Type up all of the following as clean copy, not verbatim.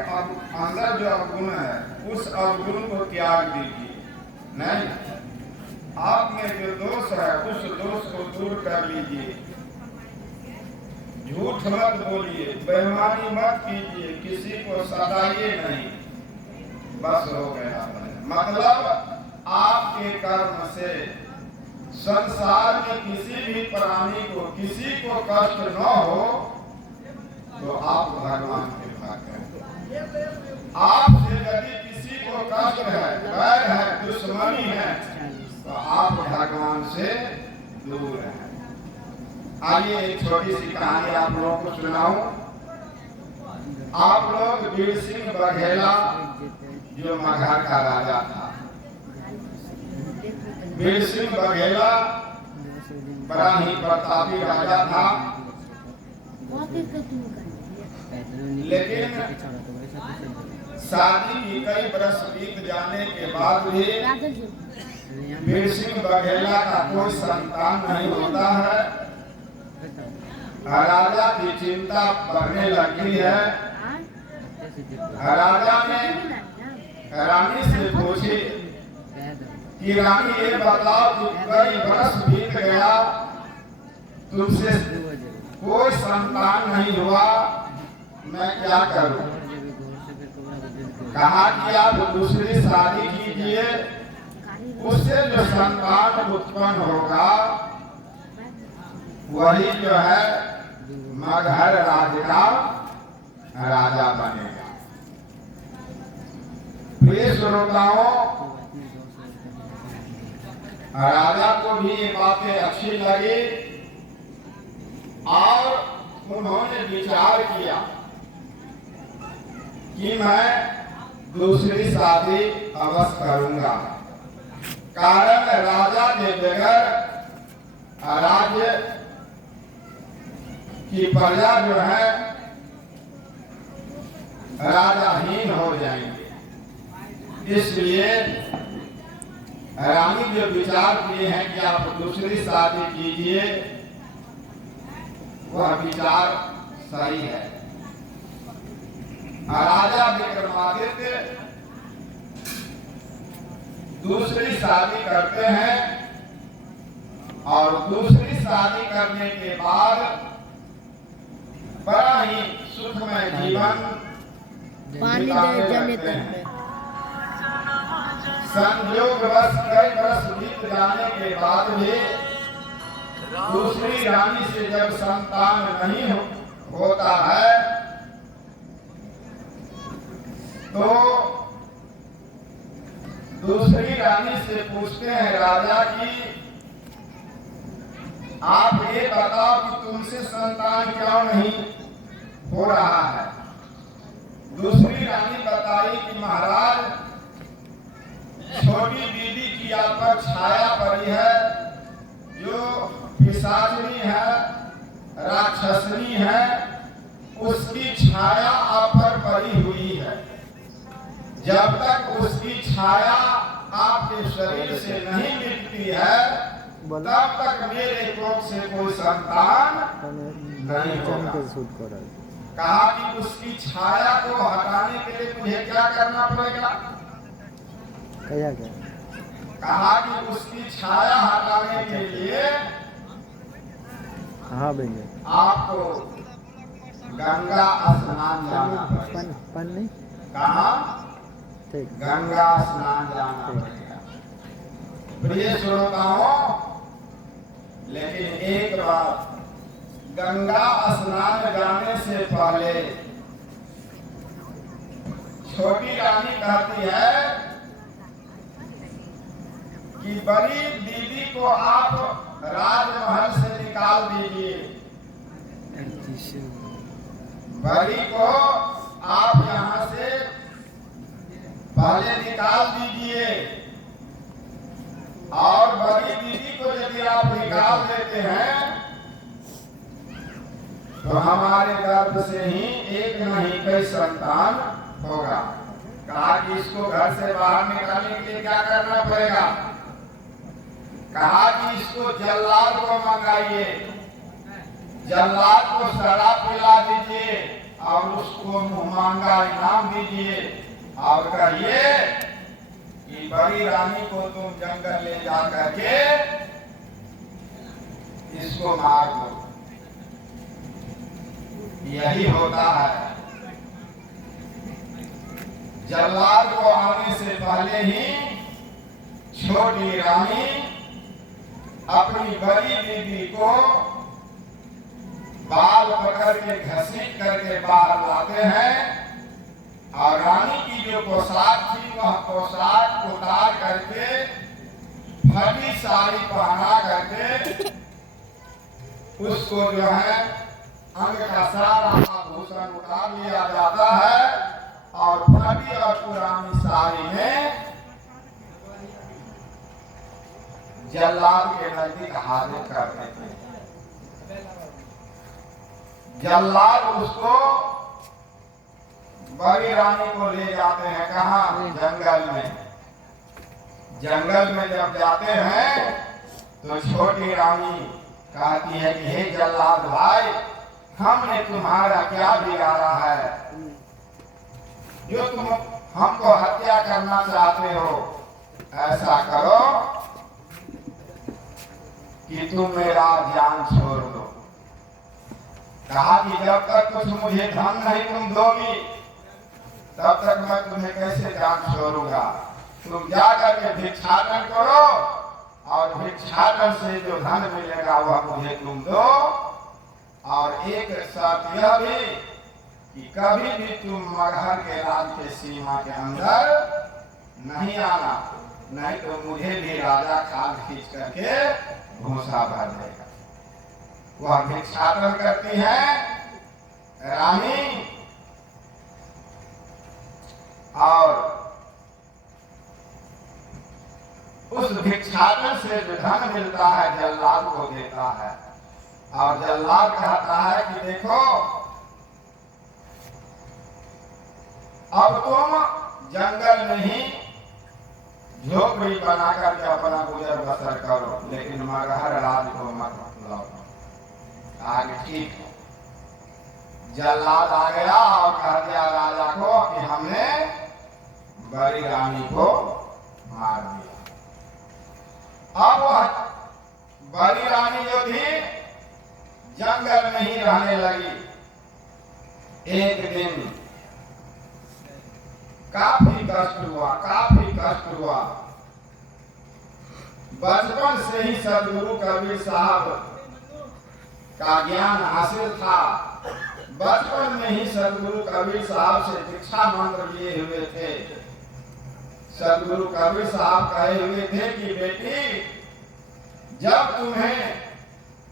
आपके अंदर जो अवगुण है उस अवगुण को त्याग दीजिए। नहीं, आप में जो दोष है उस दोष को दूर कर लीजिए। झूठ मत बोलिए, बेईमानी मत कीजिए, किसी को सताइए नहीं, बस हो गया। मतलब आपके कर्म से संसार में किसी भी प्राणी को, किसी को कष्ट न हो तो आप भगवान के भक्त हैं। आपसे यदि किसी को कष्ट है, वैर है, दुश्मनी है, तो आप भगवान से दूर हैं। आइए एक छोटी सी कहानी आप लोगों को सुनाऊं। आप लोग वीर सिंह बघेला जो मगहर का राजा था, वीर सिंह बघेला बड़ा ही प्रतापी राजा था, लेकिन शादी की कई बरस बीत जाने के बाद भी वीर सिंह बघेला का कोई संतान नहीं होता है। राजा की चिंता बढ़ने लगी है। राजा ने रानी से पूछी कि रानी ये बताओ कि कई बरस बीत गया, तुमसे कोई संतान नहीं हुआ, मैं क्या करूं? कहा कि आप दूसरी शादी कीजिए, उससे जो संतान उत्पन्न होगा वही जो है मगहर राज्य का राजा बनेगा। प्रिय श्रोताओं, राजा को भी ये बातें अच्छी लगी और उन्होंने विचार किया कि मैं दूसरी शादी अवश्य करूंगा। कारण राजा के बगैर राज्य की प्रजा जो है राजाहीन हो जाएंगे। इसलिए रानी जो विचार किए हैं कि आप दूसरी शादी कीजिए, वह विचार सही है। राजा विक्रमादित्य दूसरी शादी करते हैं और दूसरी शादी करने के बाद बड़ा ही सुखमय जीवन बिताते हैं। संयोगवश कई वर्ष बीत जाने के बाद भी दूसरी रानी से जब संतान नहीं होता है तो दूसरी रानी से पूछते हैं राजा की, आप ये बताओ कि तुमसे संतान क्यों नहीं हो रहा है? दूसरी रानी बताई कि महाराज, छोटी दीदी की आप पर छाया पड़ी है, जो पिशाचनी है, राक्षसनी है, उसकी छाया आप पर पड़ी हुई है। जब तक उसकी छाया आपके शरीर से नहीं मिटती है तब तक मेरे कोख से कोई संतान नहीं होगा। कहा कि उसकी छाया को हटाने के लिए मुझे क्या करना पड़ेगा? कहा कि उसकी छाया हटाने के लिए आपको गंगा स्नान जाना पड़ेगा। कहा? गंगा स्नान जाना पड़ेगा। प्रिय श्रोताओं, लेकिन एक बात, गंगा स्नान जाने से पहले छोटी रानी कहती है कि बड़ी दीदी को आप राजमहल से निकाल दीजिए, बड़ी को आप यहाँ से पहले निकाल दीजिए, और बड़ी दीदी को यदि आप निकाल देते हैं तो हमारे गर्भ से ही एक नहीं कई संतान होगा। कहा कि इसको घर से बाहर निकालने के लिए क्या करना पड़ेगा? कहा कि इसको जल्लाद को मंगाइए, जल्लाद को शराब पिला दीजिए और उसको मुहमांगा इनाम दीजिए और कहिए कि बड़ी रानी को तुम जंगल ले जा करके इसको मार दो। यही होता है। जल्लाद को आने से पहले ही छोटी रानी अपनी बड़ी बीबी को बाल पकड़ के घसीट करके बाहर लाते हैं और रानी की जो पोशाक थी वह पोशाक उतार करके फटी साड़ी पहना करके उसको जो है अंग का सारा आभूषण उतार लिया जाता है और फटी और पुरानी साड़ी में जल्लाद के नजदीक हाजिर कर देते हैं। जल्लाद उसको बड़ी रानी को ले जाते हैं। कहाँ? जंगल में। जंगल में जब जाते हैं तो छोटी रानी कहती है कि हे जल्लाद भाई, हमने तुम्हारा क्या बिगाड़ा है जो तुम हमको हत्या करना चाहते हो? ऐसा करो कि तुम मेरा जान छोड़ दो। कहा कि जब तक कुछ मुझे धन नहीं तुम दोगी तब तक मैं तुम्हें कैसे जान छोड़ूंगा। तुम जा करके भिक्षाटन करो और भिक्षाटन से जो धन मिलेगा वह मुझे तुम दो। और एक शर्त यह भी कि कभी भी तुम मगहर के राज के सीमा के अंदर नहीं आना, नहीं तो मुझे भी राजा खाल खींच करके भूसा भर देगा। वह भिक्षाटन करती है रानी और उस भिक्षाटन से जो धन मिलता है जल्लाद को देता है और जल्लाद कहता है कि देखो अब तुम जंगल में ही झोपड़ी बना करके अपना गुजर बसर करो, लेकिन मगहर राज को मत लौटो। आगे ठीक है। जल्लाद आ गया और कह दिया राजा को कि हमने बड़ी रानी को मार दिया। अब वह बड़ी रानी जो थी जंगल में ही रहने लगी। एक दिन काफी कष्ट हुआ, काफी कष्ट हुआ। बचपन से ही सदगुरु कबीर साहब का ज्ञान हासिल था। बचपन में ही सदगुरु कबीर साहब से दीक्षा मंत्र लिए हुए थे। सदगुरु कबीर साहब कहे हुए थे कि बेटी, जब तुम्हें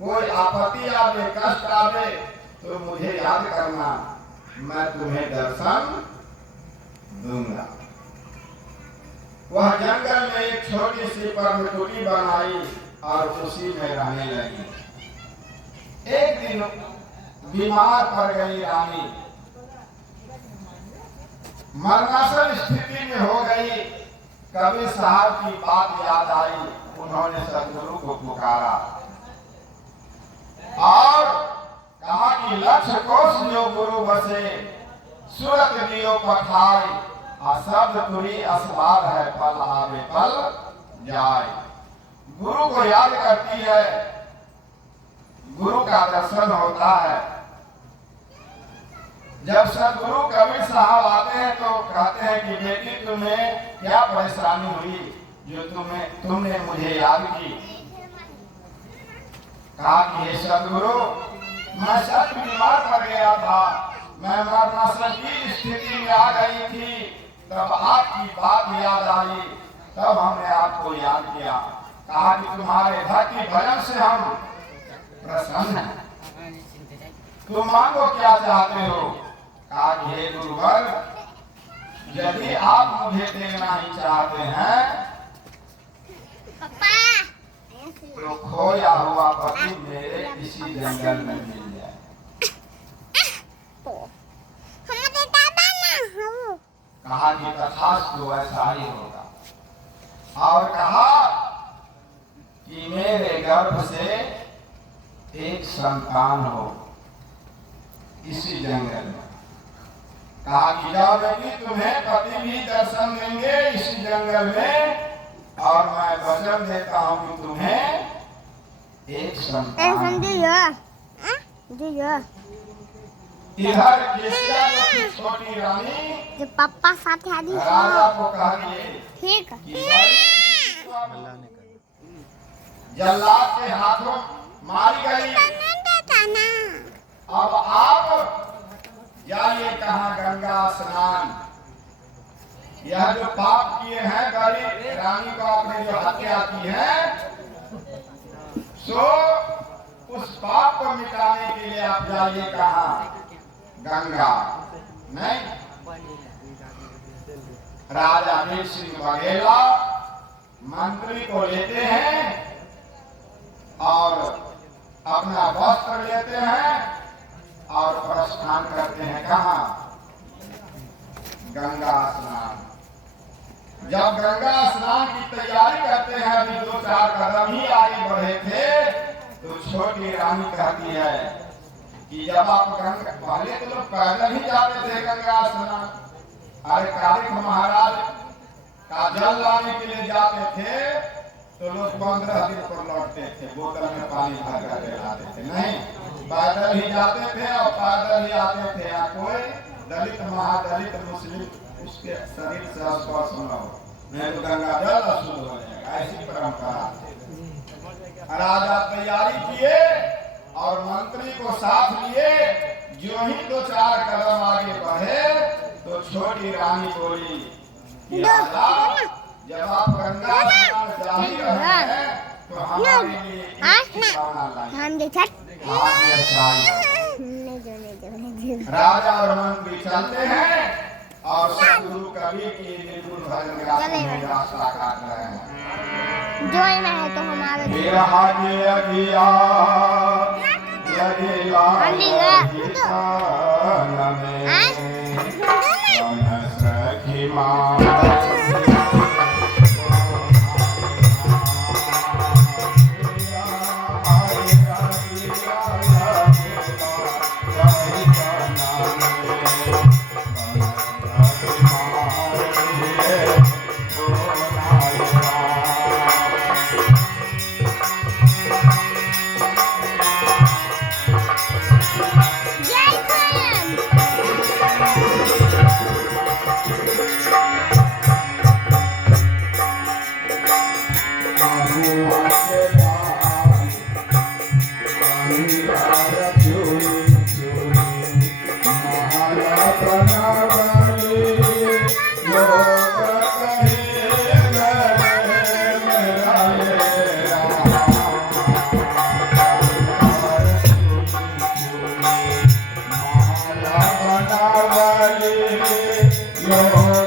कोई आपत्ति आवे, कष्ट आवे तो मुझे याद करना, मैं तुम्हें दर्शन दूंगा। वह जंगल में एक छोटी सी पर्णकुटी बनाई और उसी में रहने लगी। एक दिन बीमार पड़ गई रानी, मरणासन स्थिति में हो गई। कबीर साहब की बात याद आई, उन्होंने सदगुरु को पुकारा और कहा कि लक्ष्य कोष जो गुरु बसे, सूरत दियो पठाई, शब्द तुरी असबार है, पल आवे पल जाए। गुरु को याद करती है, गुरु का दर्शन होता है। जब सदगुरु कबीर साहब आते हैं तो कहते हैं कि बेटी, तुम्हें क्या परेशानी हुई जो तुमने मुझे याद की? कहा कि हे सदगुरु, मैं सच बीमार पड़ गया था, मैं मरणासन की स्थिति में आ गई थी, तब आपकी बात याद आई, तब हमने आपको याद किया। कहा कि तुम्हारे भक्ति भजन से हम प्रसन्न हैं, तुम मांगो क्या चाहते हो? कहा कि हे गुरुवर, यदि आप मुझे देखना ही चाहते हैं तो खोया हुआ पति मेरे इसी जंगल में मिल जाए। कहा कि तथास्तु, ऐसा ही होगा। और कहा कि मेरे गर्भ से एक संतान हो इसी जंगल में। कहा कि जाओ बेटी, तुम्हें पति भी दर्शन देंगे इसी जंगल में, और मैं वचन देता हूँ कि तुम्हें एक संतान। इधर केसिया जो थी छोटी रानी, जो पापा साथ राजा को कहा ठीक जल्लाद के हाथों मारी गई। अब आप जाइए कहाँ गंगा स्नान। यह जो पाप किए हैं गरीब रानी को आपने जो हत्या की है, सो उस पाप को मिटाने के लिए आप जाइए कहाँ गंगा। नहीं, राजा वीर सिंह बघेला मंत्री को लेते हैं और अपना वस्त्र लेते हैं और प्रस्थान करते हैं कहाँ गंगा स्नान। जब गंगा स्नान की तैयारी करते हैं, अभी 2-4 कदम ही आगे बढ़े थे, तो छोटी रानी कहती है कि जब आप गंगा, पहले तो लोग पैदल ही जाते थे गंगा स्नान। अरे कालिक महाराज का जल लाने के लिए जाते थे तो लोग 15 दिन पर लौटते थे, बोतल में पानी भर कर लाते थे। नहीं, पैदल ही जाते थे और पैदल ही आते थे। या कोई दलित महादलित मुस्लिम उसके शरीर से स्पर्श न हो, नहीं तो गंगा जल अशुद्ध हो जाएगा। ऐसी परंपरा थी। राजा तैयारी किए और मंत्री को साथ लिए। जो ही 2-4 कदम आगे बढ़े तो छोटी रानी बोली कि राजा, जब आप गंगा स्नान जा ही रहे हैं तो हमारे लिए एक खिलौना लाइए। राजा और मंत्री चलते हैं और सतगुरु कबीर की निर्गुण भजन में रास्ता काट रहे हैं। जो ही है तो हमारे Lord.